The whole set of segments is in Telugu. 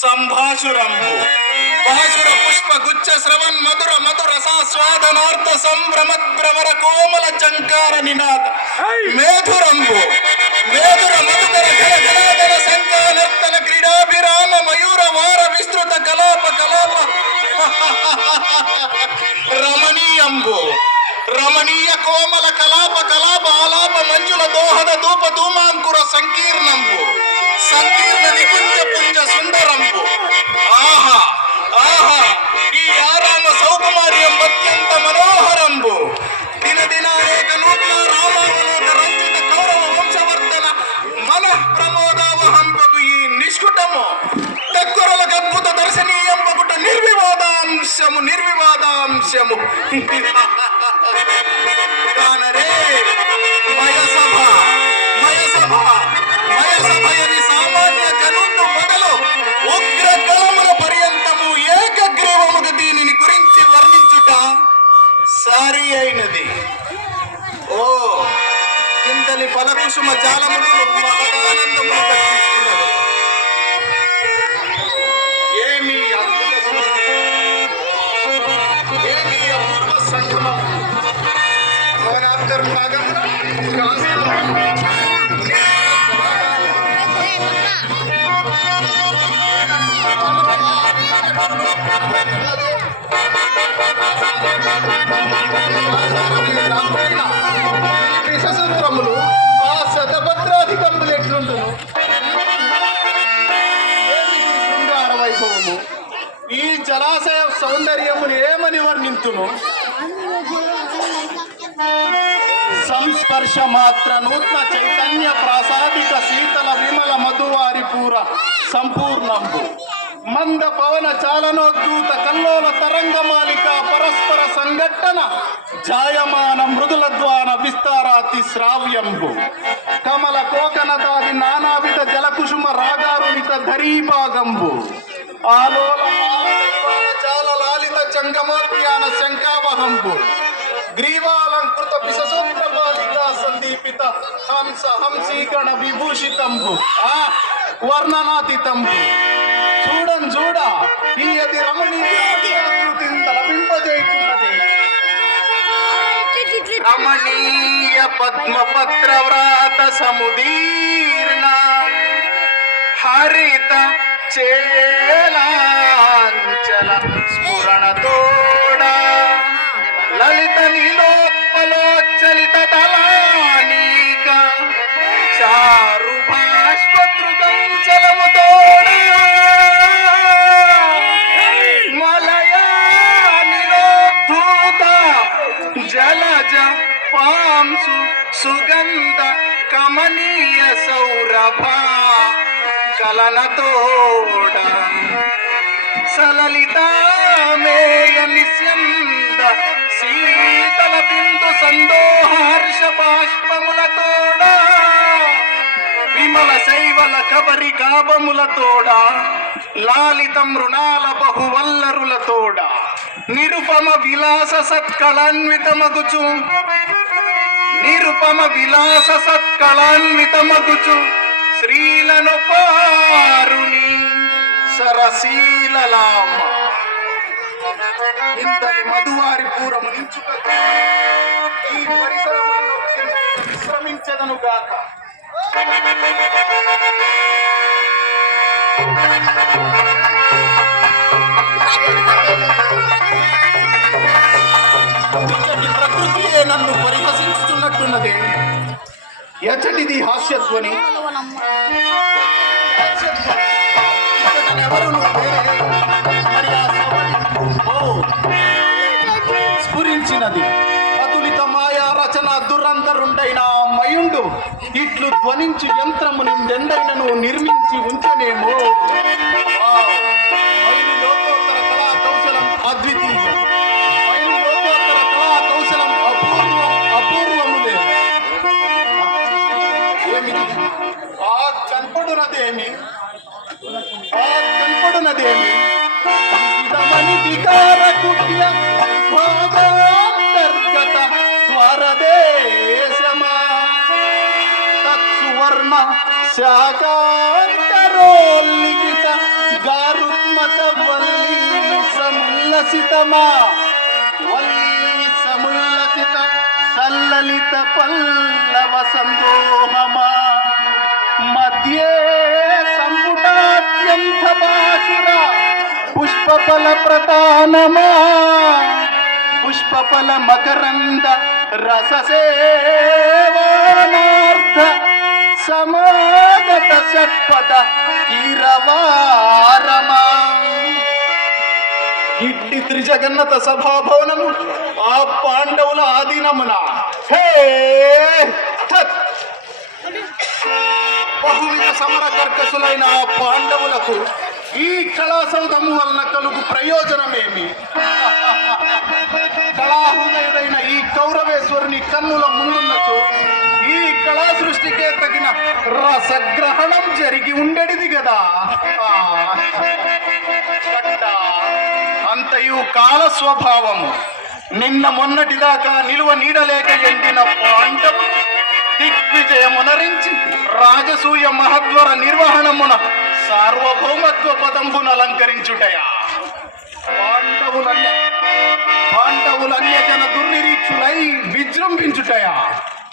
సంభాషురంబు భాషుర పుష్ప గుచ్చ శ్రవన్ మధుర మధుర సాస్వాదనార్థ సంభ్రమద్భ్రమర కోమల చంకార నినాద మేధురంబు మేధుర మధుకర ఘన ఘనాదన సంకానర్తన క్రీడాభిరామ మయూర వార విస్తృత కలాప కలాప రమణీయంబు రమణీయ కోమల కలాప కలాప ఆలాప మంజుల దోహద ధూప ధూమాంకుర సంకీర్ణంబు సంకీర్ణ నికుంజ పుంజ సుందరంబు ఆహా ఆహా ఈ ఆరామ సౌకుమార్యం అత్యంత మనోహరంబు దిన దినానేక నూతన రామావలోక రంజిత కౌరవ వంశవర్ధన మన ప్రమోదావహంపకు ఈ నిష్కుటము దగ్గరలకు అద్భుత దర్శనీయం పకుట నిర్వివాదాంశము నిర్వివాదాంశము కానరే మయసభ మయసభ మయసభయని సామాన్య జనుండు మొదలు ఉగ్ర కలముల పర్యంతము ఏకగ్రీవముగా దీనిని గురించి వర్ణించుట సారి అయినది. ఓ కిందలి ఫలకుసుమ జాలములు మహదానందము దర్శిస్తున్నది. ఏమి అద్భుత ఏమి అపూర్వ సంగమం భాగంలో సూత్రములు ఆ శతభద్రాధికములు ఎట్లుండును శృంగార వైభవము ఈ జలాశయ సౌందర్యమును ఏమని వర్ణింతును సంస్పర్శ మాత్ర నూతన చైతన్య ప్రాసాదిక శీతల విమల మధువారి పూర సంపూర్ణంబు మంద పవన చాలనోద్దూత కల్లోల తరంగమాలిక పరస్పర సంఘటన జాయమాన మృదుల ద్వాన విస్తారాతి శ్రావ్యంబు కమల కోకనదాది నానావిధ జలకుసుమ రాగారుణిత ధరీభాగంబు ఆలోల చాల లాలిత చంగమోద్యాన శంకావహంబు గ్రీవాలంకృత విససూత్ర బాలికా సందీపిత హంస హంసీకరణ విభూషితంబు వర్ణనాతీతంబు చూడం చూడ తీయది రమణీయాకృతిని తలపింపజేయుచున్నది. రమణీయ పద్మపత్ర వ్రాత సముదీర్ణ హరిత చేలాంచల స్ఫురణతోడ లలిత నీలోత్పలోచ్చలిత దళానీక చారు బాష్పదృగం చలముతోడ మలయా నిలోద్ధూత జలజ పాంసు సుగంధ కమనీయ సౌరభ కలనతోడ సలలితామేయ నిస్యంద శీతల బిందు సందోహ హర్ష బాష్పములతోడ విమల శైవల కబరి గాబములతోడ లాలిత మృణాల బహువల్లరులతోడ నిరుపమ విలాస సత్కళాన్వితమగుచు నిరుపమ విలాస సత్కళాన్వితమగుచు శ్రీలను పారుని సరశీలలామ ఇంతటి మధువారి పూరం నించుక ఈ పరిసరములో విశ్రమించదను గాక. ప్రకృతియే నన్ను పరిహసించుతున్నట్టున్నదే. ఎచ్చటిది హాస్యధ్వని స్ఫురించినది అతులిత మాయా రచన దురంధరుండైన మయుండు ఇట్లు ధ్వనించి యంత్రము నిందెండైనను నిర్మించి ఉంచనేమో. కళా కౌశలం అద్వితీయం. కళా కౌశలం అపూర్వములే. ఏమిటి ఆ కనపడునదేమి ఇదమని వికార కుట్య భాగాంతర్గత స్వరదేశమా తత్సువ సువర్ణ శాకాంతరోల్లిఖిత గారుత్మక వల్లీ సముల్లసితమా వల్లీ సముల్లసిత సల్లలిత పల్లవ సందోహమా మధ్యే సంపుటాత్యంత బాసుర పుష్పఫల ప్రతానమా పుష్పఫల మకరంద రససేవానార్థ సమాగత షట్పద కీరవారమా. ఇట్టి త్రిజగన్నత సభాభవనము ఆ పాండవుల ఆధీనమున. హే బహువిధ సమర కర్కసులైన ఆ పాండవులకు ఈ కళాసౌధము వలన కలుగు ప్రయోజనమేమి? కళాహృదయుడైన ఈ కౌరవేశ్వరుని కన్నుల ముందున్నచో ఈ కళా సృష్టికే తగిన రసగ్రహణం జరిగి ఉండేది కదా. అంతయు కాల స్వభావము. నిన్న మొన్నటిదాకా నిలువ నీడలేక ఎండిన పాండవు దిగ్విజయమునరించి రాజసూయ మహద్వర నిర్వహణమున సార్వభౌమత్వ పదంబును అలంకరించుటయా. పాండవులన్యజన దుర్నిరీక్షులై విజృంభించుటయా.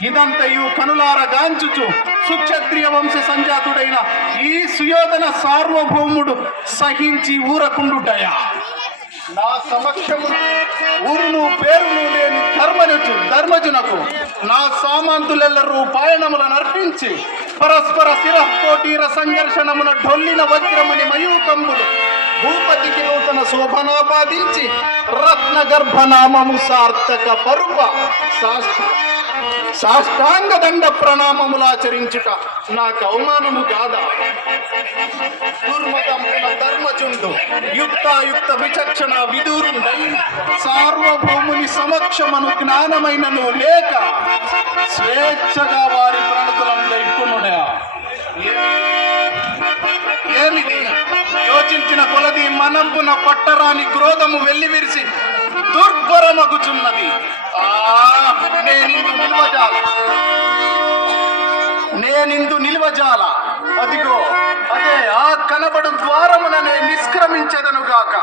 ఇదంతయు కనులార గాంచుచు సుక్షత్రియ వంశ సంజాతుడైన ఈ సుయోధన సార్వభౌముడు సహించి ఊరకుండుటయా. నా సమక్షము ఊరును పేరును లేని ధర్మజునకు నా సామంతులెల్లరూ పాయనములను అర్పించి పరస్పర శిరఃకోటీర సంఘర్షణమున ఢొల్లిన వజ్రమణి మయూకంబులు భూపతికి నూతన శోభనాపాదించి రత్న గర్భనామము సార్థక పరుప సాష్టాంగ దండ ప్రణామములాచరించుట నాకు అవమానము కాదా? దుర్మదముల ధర్మజుండు యుక్తాయుక్త విచక్షణ విదూరుండై సార్వభౌముని సమక్షమను జ్ఞానమైనను లేక స్వేచ్ఛగా వారి ప్రణతులను దైపునుడా. ఏమిది? యోచించిన కొలది మనంపున పట్టరాని క్రోధము వెల్లివిరిసి దుర్భరమగుచున్నది. నేనిందు నిల్వజాల. అదిగో అదే ఆ కనబడు ద్వారముననే నిష్క్రమించెదనుగాక.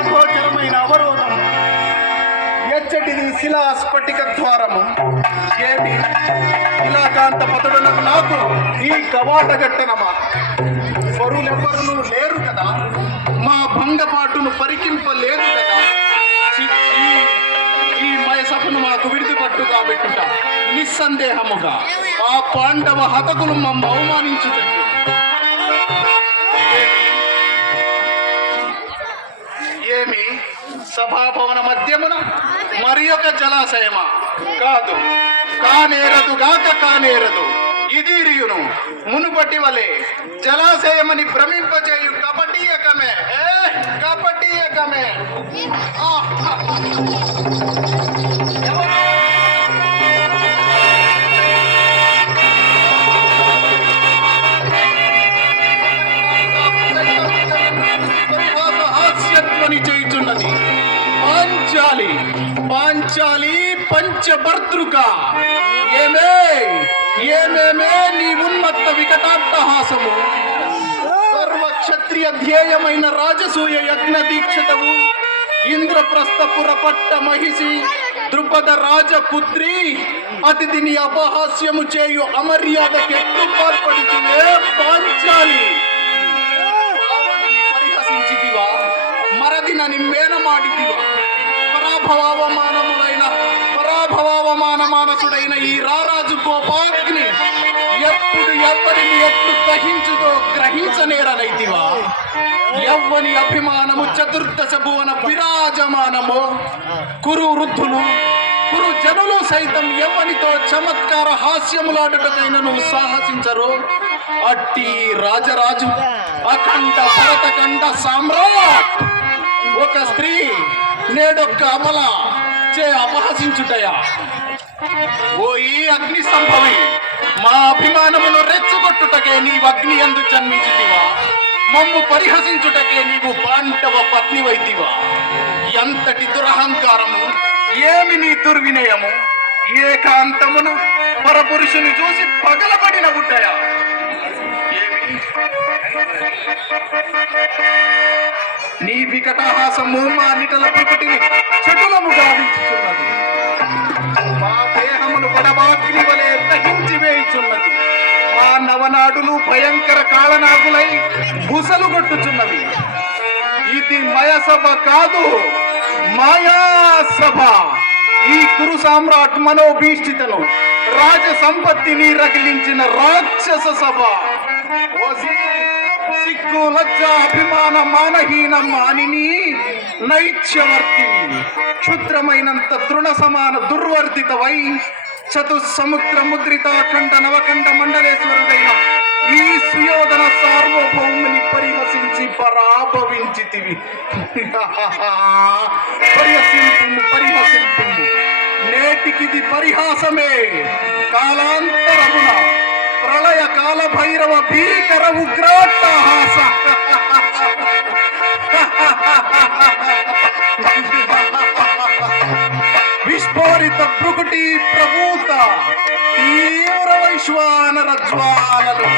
అగోచరమైన అవరోధం ఎచ్చటిది శిలా స్ఫటిక ద్వారము. ఏమి ఇలాకాంత పతుడనకు నాకు ఈ కవాట గట్టనమా? పరులెవ్వరును లేరు కదా, మా భంగపాటును పరికింపలేదు కదా. ఈ మయసభను మాకు విడిదిపట్టు కాబెట్టుట నిస్సందేహముగా ఆ పాండవ హతకులు మమ్మ అవమానించుటట్టు. ఏమి సభాభవన మధ్యమున మరి ఒక జలాశయమా? కాదు, కానేరదు. ఇదిరియును మునుపటి వలె జలాశయమని భ్రమింపజేయు కపటీయకమే. హాస్యత్వని చేయుచున్నది పాంచాలి పంచభర్తృక. ఏమేమే నీ ఉన్మత్త వికటాట్టహాసము. సర్వక్షత్రియ ధ్యేయమైన రాజసూయ యజ్ఞ దీక్షతవు ఇంద్రప్రస్థపుర పట్ట మహిషి ద్రుపద రాజపుత్రి అతిథిని అపహాస్యము చేయు అమర్యాదకెట్లు పాల్పడుతువే పాంచాలి. పరిహసించితివా, మరదిన నిమ్మేనమాడితివా. పరాభవావమాన మానసుడైన ఈ రారాజు కోపాగ్ని ఎప్పుడు ఎవరిని ఎట్లు దహించుతో గ్రహించనేరనైతివా. యవ్వని అభిమానము చతుర్దశ భువన విరాజమానము. కురు వృద్ధులు కురు జనులు సైతం యవ్వనితో చమత్కార హాస్యములాడుటకైనను సాహసించరు. అట్టి రాజరాజు అఖండ భరతఖండ సామ్రాట్ ఒక స్త్రీ నేడొక్క అమల చే అపహసించుటయా. ఓ ఈ అగ్ని సంభవి, మా అభిమానమును రెచ్చగొట్టుటకే నీవు అగ్ని యందు జన్మించితివా. మమ్ము పరిహసించుటకే నీవు పాండవ పత్నివైతివా. ఎంతటి దురహంకారము, ఏమి నీ దుర్వినయము! ఏకాంతమున పరపురుషుని చూసి పగలబడిన బుడ్డయా! ఏమి నీ వికటహాసము మా నిటల పుకటిని చెటులము గావించుచున్నది. మా దేహమును పడబాగ్ని వలె దహించి వేయుచున్నది. మా నవనాడులు భయంకర కాళనాగులై బుసలు కొట్టుచున్నవి. ఇది మయసభ కాదు, మాయాసభ. ఈ కురు సామ్రాట్ మనోభీష్టితను రాజ సంపత్తిని రగిలించిన రాక్షస సభ. సిగ్గు లజ్జ అభిమాన మానహీన మానిని నైత్యవర్తిని క్షుద్రమైనంత తృణ సమాన దుర్వర్తితవై చతుస్సముద్ర ముద్రితాఖండ నవఖండ మండలేశ్వరుడైన ఈ సుయోధన సార్వభౌముని పరిహసించి పరాభవించితివి. పరిహసింపు నేటికిది పరిహాసమే. కాలాంతరమున ప్రళయ కాల భైరవ భీకర ఉగ్రాట్టహాస. విస్ఫోరిత భృకుటి ప్రభూత తీవ్ర వైశ్వానర జ్వాలలు.